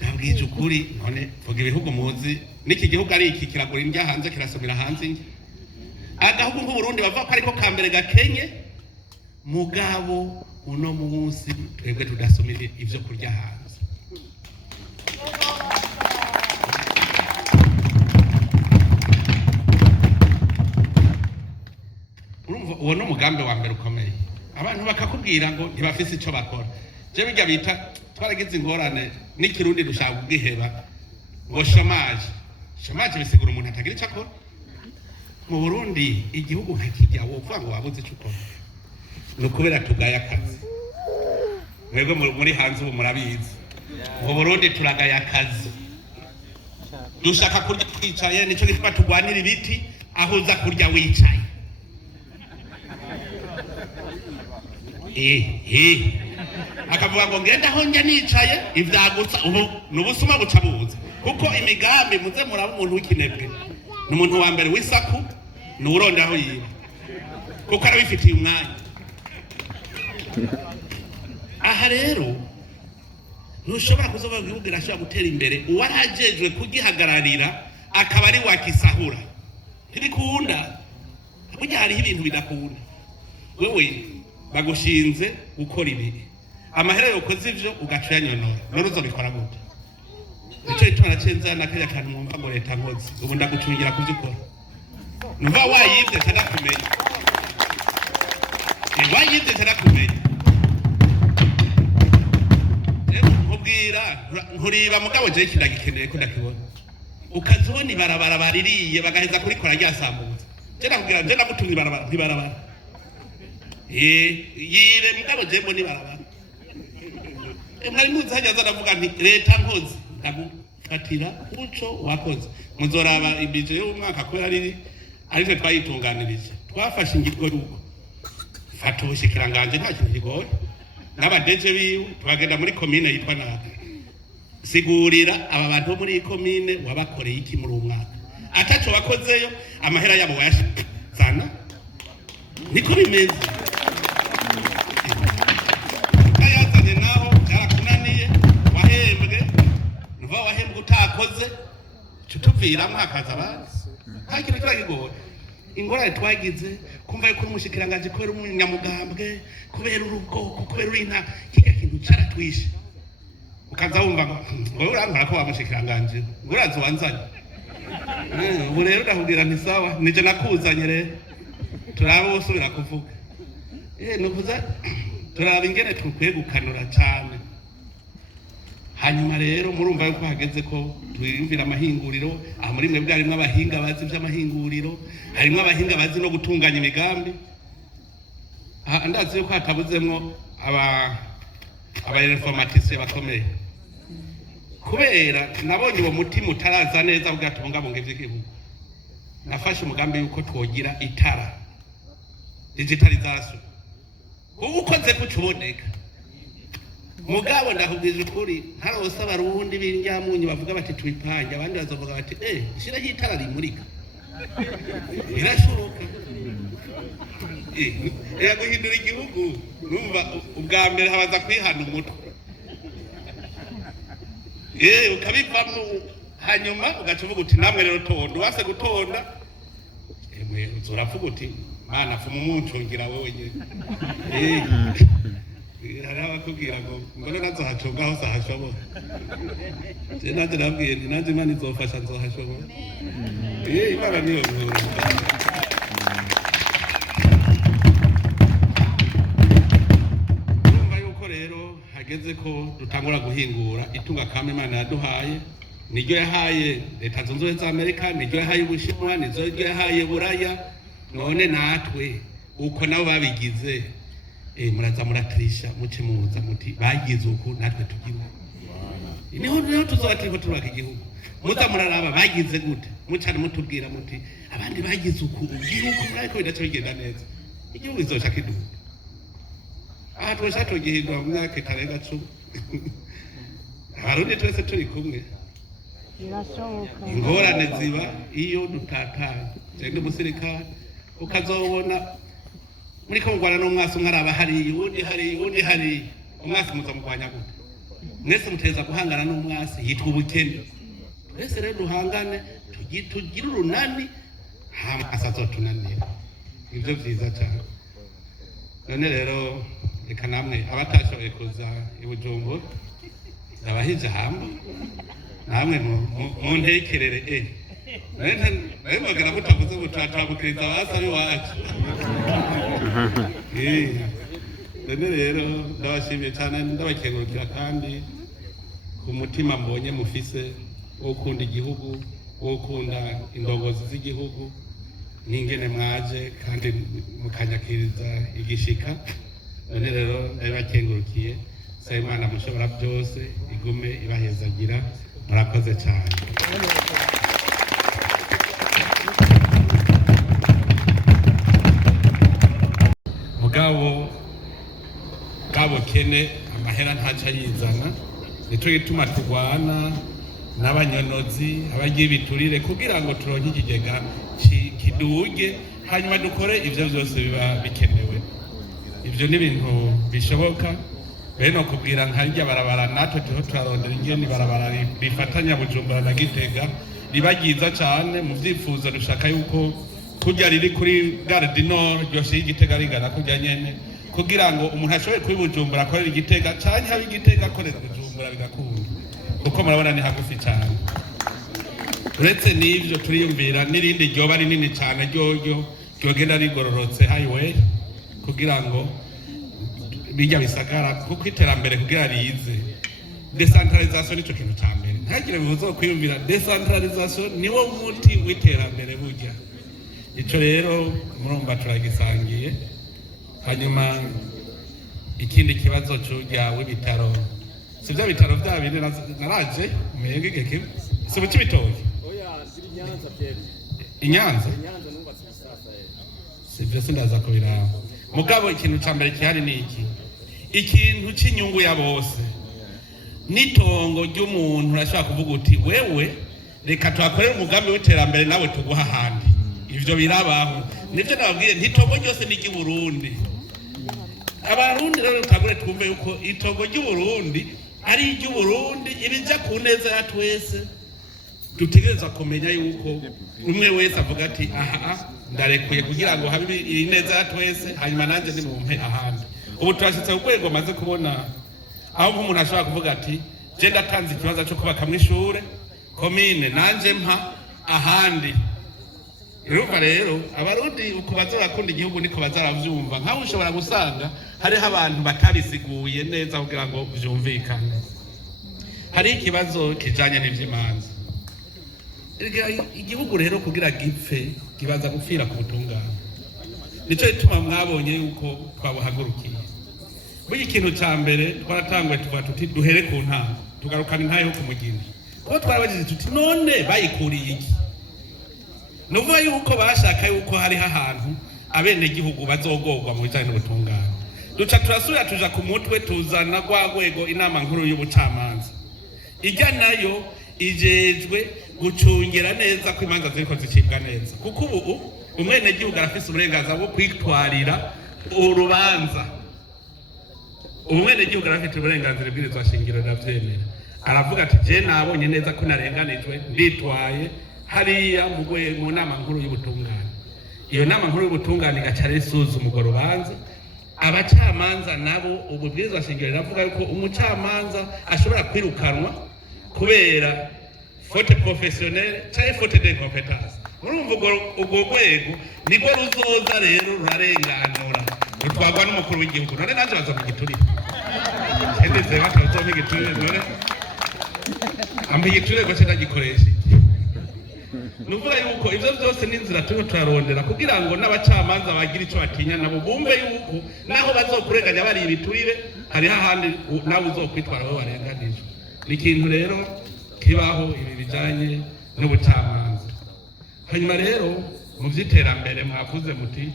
ndabwije ukuri none vuga ibihugu muzi niki gihugu ari iki kiragura indya hanze kirasomera hanze nge. Agahugu nk'u Burundi bava ko ariko kambere gakenye mugabo uno munsi twebwe tudasomera ivyo kurya hanze. Urumva uwo no mugambi wa mbere ukomeye. Abantu bakakubwira ngo ntibafise ico bakora. Je bijya bita twaragize ingorane n'ikirundi dushaka kugiheba ngo chômage bisigura umuntu atagira ico akora. Mu Burundi igihugu nkakijya wovuga ngo wabuze ico ukora. No kubera tugaya akazi. Mwebwe muri hanze ubu murabizi. Mu Burundi turagaya akazi. Dushaka kurya twicaye nico gitwa tugwanira ibiti aho uza kurya wicaye. Akavuga ngo ngenda aho njya nicaye ivyagutsa ubu nubusuma buca buza kuko imigambi muze muraba umuntu w'ikinebwe n'umuntu wa mbere w'isaku n'uronda aho yiba kuko arabifitiye umwanya. Aha rero ntushobora kuzoba igihugu irashobora gutera imbere uwarajejwe kugihagararira akaba ari wakisahura. Ntibikunda burya hariho ibintu bidakunda. Wewe bagushinze gukora ibi amahera yokoze ivyo ugaca yanyonora none uzobikora gute? Nico ituma nacenza nakajya kantu mwumva ngo leta nkozi ubu ndagucungira kuvyukora numva wayivye tadakumenya wayivye tadakumenya nkubwira nturiba mugabo je kindagikeneye ko ndakibona ukazibona ibarabara baririye bagaheza kurikora ryasambuza je nakubwira je nagutumira ibarabara ntibarabara yire mugabo je mbona ibarabara mwari muzi hajya zaravuga nti leta nkozi ndagufatira uco wakoze muzoraba ibije y'umwaka ko ari twe twayitunganirije twafashe ingirwa ruko fata ubushikiranganje nta kintu kigoye n'abadeje biwe twagenda muri commune yitwa Naka sigurira aba bantu bo muri commune wabakoreye iki muri umwaka ataco bakozeyo amahera yabo wayashana niko bimeze. Ayazanye naho yarakunaniye wahembwe nuva wahembwe utakoze tutuvira mwakaza abanzi hakiri kiragigoye. Ingorane twagize kumva yuko umushikiranganje kubera umunyamugambwe kubera urubwoko kubera urinta kiga kintu caratwishe ukaza wumva ngo urangara ko wamushikiranganje urazi wanzanye ubu rero ndakubwira nti sawa nije nakuzanye rero turaba usubira kuvuga nukuza turaba ingene tukwiye gukanura cyane. Hanyuma rero murumva yuko hageze ko twiyumvira amahinguriro aha muri mwe bwarimwe abahinga bazi by'amahinguriro harimo abahinga bazi no gutunganya imigambi. Ndazi yuko hatabuzemwo aba informaticiens bakomeye kubera nabonye uwo mutima utaraza neza ugatubungabunga ivy'igihugu. Nafashe umugambi yuko twogira itara digitalization ubu ukoze kucuboneka mugabo ndakubwije ukuri harose abarundi b'indyamunyu bavuga bati twipange abandi bazovuga bati shiraho itara rimurika birashoboka guhindura igihugu numva ubwa mbere habaza kwihana umutwe ukabivamo hanyuma ugaca uvuga uti namwe rero tonda wase gutonda uzoravuga uti mana fuma umuncungira wowe nyene hari abakubwira ngo mbona nazohacunga hose hashobora je nanje nabwiye nti nanje Imana izofasha nzohashobora Imana niyo nkuru. Urumva yuko rero hageze ko dutangura guhingura itunga kama Imana yaduhaye niryo yahaye leta zunze ubumwe za Amerika niryo yahaye Ubushinwa niryo yahaye Buraya none natwe uko nabo babigize muraza muratirisha muce muza muti bagize uko natwe tugira niho tuzoba turiko turubaka igihugu muza muraraba bagize gute mucane mutubwira muti abandi bagize uku igihugu ariko bidaca bigenda neza igihugu izoca kiduga aha twese tugihindura mu myaka itarenga 10 abarundi twese turi kumwe ingorane ziba iyo dutatanye cyangwa umusirikare ukazobona muri ko ngwana n'umwasi umwaraba hari undi hari umwasi muza mugwanya gute mwese muteza guhangana n'umwasi yitwa ubukene twese rero duhangane tugire urunani hama asazotunanira ibyo byiza cyane none rero reka namwe abatashoboye kuza i Bujumbura ndabahije hamwe namwe mu ntekerere nawe magana mutavuze gutwatwabukiriza abasabi wacu none rero ndabashimiye cyane ndabakengurukira kandi ku mutima mbonye mufise wo gukunda igihugu wo gukunda indongozi z'igihugu n'ingene mwaje kandi mukanyakiriza igishika none rero ndabakengurukiye saba Imana mushobora byose igume ibahezagira murakoze cyane mugabo kene amahera ntaca yizana nico gituma turwana n'abanyonozi abagiye biturire kugira ngo turonke ikigega kiduge hanyuma dukore ivyo byose biba bikenewe ivyo ni ibintu bishoboka beno kubwira nkarya barabara natwe tuho turarondera ingene barabara bifatanya Bujumbura na Gitega ribagiza cyane mu byifuzo dushaka yuko kujya riri kuri Gare du Nord ryose y'Igitega ringana kujya nyene kugira ngo umuntu ashoboye kuri Bujumbura akorera Igitega cyane habe Igitega akorera Bujumbura bigakunda kuko murabona ni hagufi cyane uretse n'ivyo turiyumvira n'irindi ryoba rinini cyane ryogenda rigororotse highway kugira ngo bijya bisagara kuko iterambere kugira rize decentralisation nico kintu cyambere ntagire bivuze kwiyumvira decentralisation niwo muti w'iterambere burya ico rero murumva turagisangiye hanyuma ikindi kibazo cy'ujyawe bitaro sivyo bitaro vya bindi naraje umenge geke si buci bitoke Inyanza nubatse bisasa sivyo sindaza kubiraba mugabo ikintu cyambere kihari ni iki ikintu cy'inyungu ya bose nitongo ry'umuntu urashaka kuvuga uti wewe reka twakorera umugambi w'iterambere nawe tuguha ahandi ivyo birabaho nivyo nababwiye ntitongo ryose ni ry'Uburundi abarundi rero tagure twumve yuko itongo ry'Uburundi ari iry'Uburundi ibija ku neza ya twese dutegereza kumenya yuko umwe wese avuga ati aha ndarekuye kugira ngo habe ineza ya twese hanyuma nanje ndi mumpe ahandi ubu turashitse ku rwego maze kubona aho nk'umuntu ashobora kuvuga ati je ndatanze ikibazo cyo kubaka mu ishure komine nanje mpa ahandi urumva rero abarundi uko bazorakunda igihugu niko bazaravyumva nkaho ushobora gusanga hariho abantu batabisiguye neza kugira ngo vyumvikane hari ikibazo kijanye n'ivy'imanza igihugu rero kugira gipfe kibaza gupfira ku butungane nico gituma mwabonye yuko twabuhagurukiye buri ikintu ca mbere twaratangwe tuvuga tuti duhere ku ntango tugarukana intayo ku mugini kuko twabajije tuti none bayikuriye iki nuvuga yuko bashaka yuko hari ahantu abene gihugu bazogorwa mu bijanye n'ubutungane duca turasubira tuja ku mutwe tuzana gwa rwego inama nkuru y'ubucamanza ijya nayo ijejwe gucungira neza ko imanza ziriko zicibwa neza kuko ubu umwene gihugu arafise uburenganzira bwo kwitwarira urubanza umwene gihugu arafite uburenganzira bw'irizwa shingiro ndavyemera aravuga ati je nabonye neza ko narenganijwe nditwaye hariya mu nama nkuru y'ubutungane iyo nama nkuru y'ubutungane igaca risuzuma urwo rubanza abacamanza nabo ubu bwirizwa shingiro riravuga yuko umucamanza ashobora kwirukanwa kubera faute professionnelle cyangwa faute d'incompétence urumva urwo rwego nibwo ruzoza rero rurarenganura rutwagwa n'umukuru w'igihugu none nanje baza mu giturire kendeze batazo mu giturire none ambe giturire go cyenda gikoresha nuvuga yuko ivyo byose n'inzira turarondera kugira ngo n'abacamanza bagira ico batinya nabo bumve yuko naho bazokurenganya bari ibiturire hari hahandi nawe uzokwitwara we warenganije ni ikintu rero kibaho ibi bijanye n'ubucamanza. Hanyuma rero mu by'iterambere mwavuze muti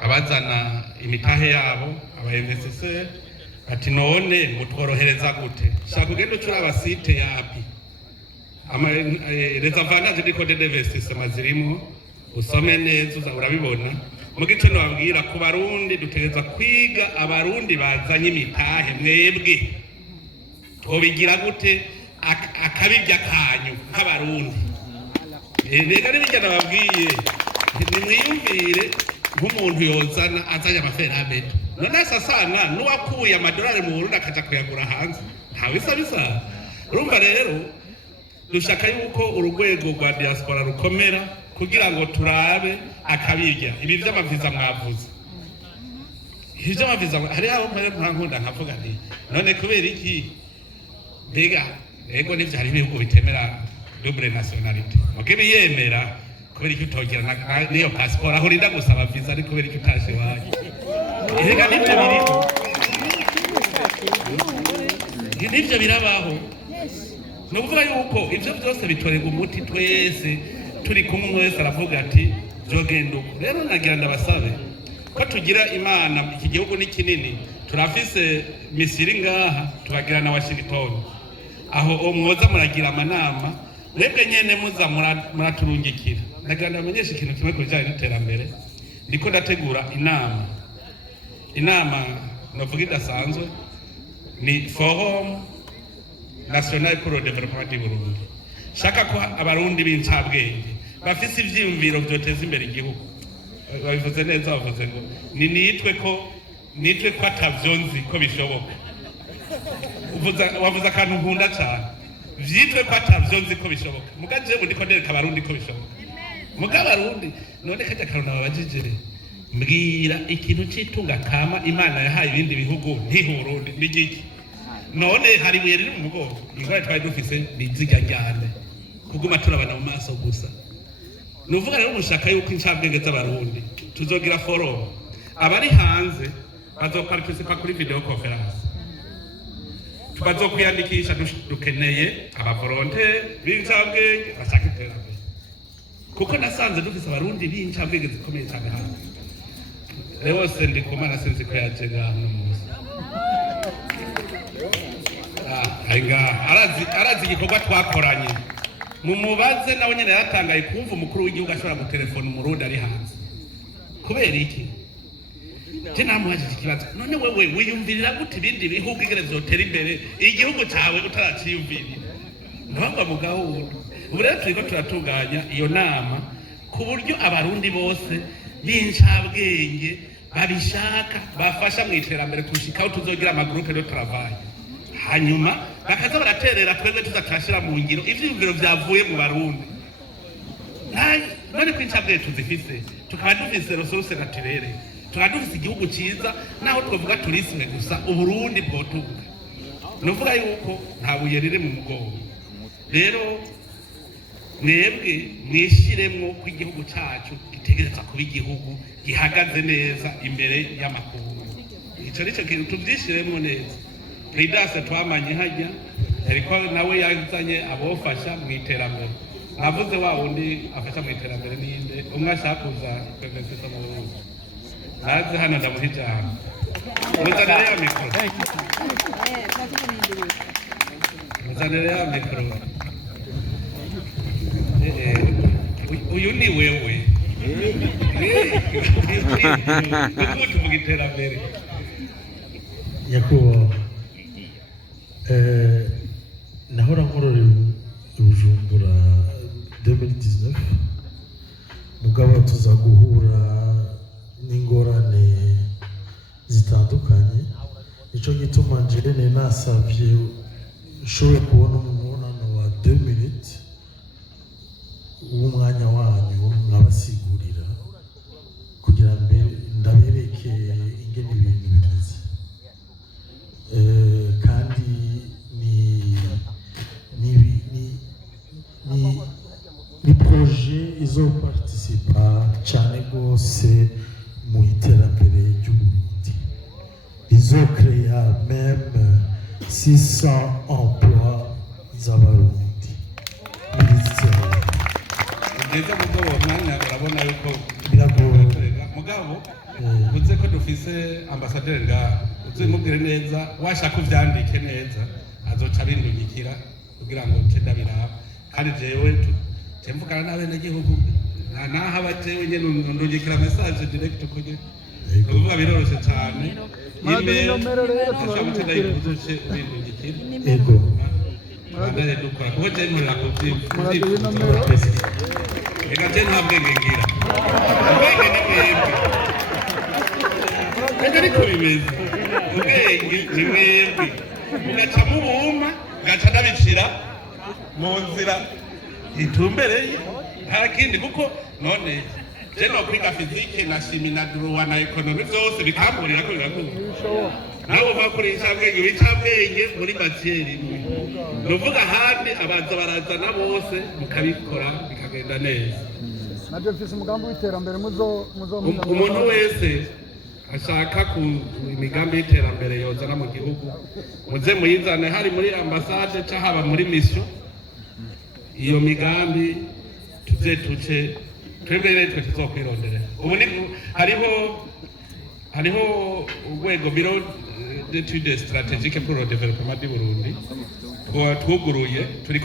abazana imitahe yabo aba-investisseur ati none mutworohereza gute? Shaka ugenda ucura abasite yapi les avantages du code d'investissement zirimo usome neza uza urabibona. Mu gice nababwira ku barundi dutegereza kwiga abarundi bazanye imitahe mwebwe tobigira gute akabirya kanyu nk'abarundi. Rega n'ibijya nababwiye nimwiyumvire nk'umuntu yozana azanye amaferamento none sasana n'uwakuye amadolari mu Burundi akaja kuyagura hanze bisa. Urumva rero dushaka yuko urugwego rwa diaspora rukomera kugira ngo turabe akabirya ibi vy'amaviza mwavuze. Ibi vy'amaviza hari abo nkunda nkavuga nti none kubera iki mbega ego n'ivyo hari ibihugu bitemera double nationalité muge biyemera kubera iki utogira niyo passport aho urinda gusaba visa ariko kubera iki utashe waje ega n'ivyo biriko n'ivyo birabaho. No kuvuga yuko ivyo byose bitorega umuti twese turi kumwe wese aravuga ati jogenda uko. Rero nagira ndabasabe ko tugira Imana, iki gihugu ni kinini, turafise Misiri ngaha tubagira na Washington aho mwoza muragira amanama mwebwe nyene muza muraturungikira. Nagira ndamenyesha ikintu kimwe ku bijanye n'iterambere ndiko ndategura inama novuga idasanzwe ni Forum National pour le Développement du Burundi. Shaka ko abarundi b'incabwenge bafise ivyiyumviro vyoteza imbere igihugu. Babivuze neza bavuze ngo nitwe ko atavyonzi ko bishoboka. Wavuze akantu nkunda cyane. Vyitwe ko atavyonzi ko bishoboka. Mugaje bundi ko ndereka abarundi ko bishoboka. Mugabarundi none kaje karona babajije. Mbwira ikintu citunga kama Imana yahaye ibindi bihugu ntihurundi n'igiki. None hari ibuye riri mu mugongo ingwara twari dufise niziga ryane kuguma turabana mu maso gusa. Nuvuga rero mushaka yuko incabwenge z'abarundi tuzogira forum abari hanze bazoparticipa kuri video conference tubazokwiyandikisha dukeneye abavolontaire b'incabwenge bashaka iterambere kuko nasanze dufise abarundi b'incabwenge zikomeye cyane hano. Rero sendi kumana sinzi ko yajenga hano muzi arazi igikorwa twakoranye mumubaze nawe nyene yatangaye kumva umukuru w'igihugu ashobora gutelefona umurundi ari hanze kubera iki. Je namuhajije ikibazo none wewe wiyumvirira gute ibindi bihugu igere vyotera imbere igihugu cawe utaraciyumvirira ntibagwa mu gahunda. Ubu rero turiko turatunganya iyo nama ku buryo abarundi bose b'incabwenge babishaka bafasha mu iterambere kushikaho tuzogira amagroupe de travail hanyuma bakaza baraterera twebwe tuzacashira mu ngiro ivyiyumviro vyavuye mu barundi. None kwincabwenge tuzifise tukaba dufise ressources naturelles tukaba dufise igihugu ciza naho twavuga turisme gusa Uburundi bwotunga. Nuvuga yuko nta buye riri mu mugongo. Rero mwebwe mwishiremwo ko igihugu cacu gitegereza kuba igihugu gihagaze neza imbere y'amakungu. Ico nico kintu tuvyishiremwo neza. Pridase twamanye hajya ariko nawe yazanye abofasha mu iterambere. Navuze wa wundi afasha mu iterambere ninde umwe ashakuza kwegeza mu Burundi. Naze hano ndamuhijana. Muzanire ya mikro. Muzanire ya mikro. Uyu ni wewe. Kuko mu iterambere. Nyakubahwa nahora nkorora Bujumbura 2019 mugabo tuza guhura n'ingorane zitandukanye nico gituma njene nasavye showe kubona umubonano wa 2 minutes umwanya wanyu mwabasigurira kugira mbere ndabereke ingene ibintu bimeze. Kandi ni projet izoparticipa cyane rwose mu iterambere ry'Uburundi, izokreya meme 600 emplois z'abarundi ugeze mu bwo mwanya urabona yuko biragoye mugabo uze ko dufise ambasaderi ngaha uzimubwire neza washaka uvyandike neza azoca bindungikira kugira ngo cenda biraba kandi jewe mvugana n'abenegihugu naho abatewe nyene ndungikira message direct kuje kuvuga biroroshe cyane ego bagare dukora kuko je nkorera ku reka je nta bwenge ngira ubwenge ni mwebwe reka ariko bimeze ubwenge ni mwebwe mugaca mubuma mugaca ndabicira mu nzira itumbereye nta kindi kuko none je no kwiga fizike na shimi na droit na economy byose bikamburira ko birakunda nawe bakoresha bwenge bicabwenge muri matière imwe nuvuga handi abaza barazana bose mukabikora bikagenda neza nabyo mfise umugambi w'iterambere umuntu wese ashaka ku imigambi y'iterambere yozana mu gihugu muze muyizane hari muri ambassade cyangwa haba muri mission iyo migambi tuce twebwe twe tuzokwirondera ubu ni hariho urwego biro d'études stratégiques pour le développement du Burundi twuguruye turi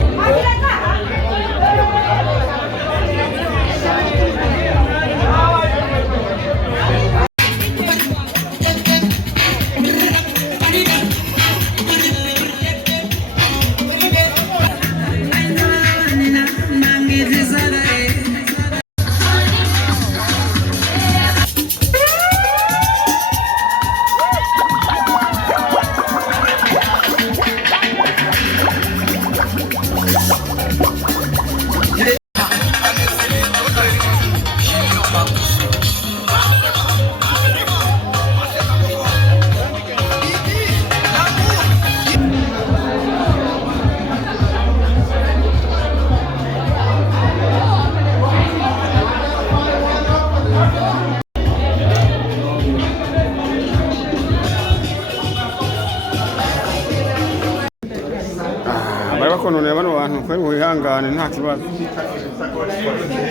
none bano bantu kwari wihangane nta kibazo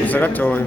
gusa gatoya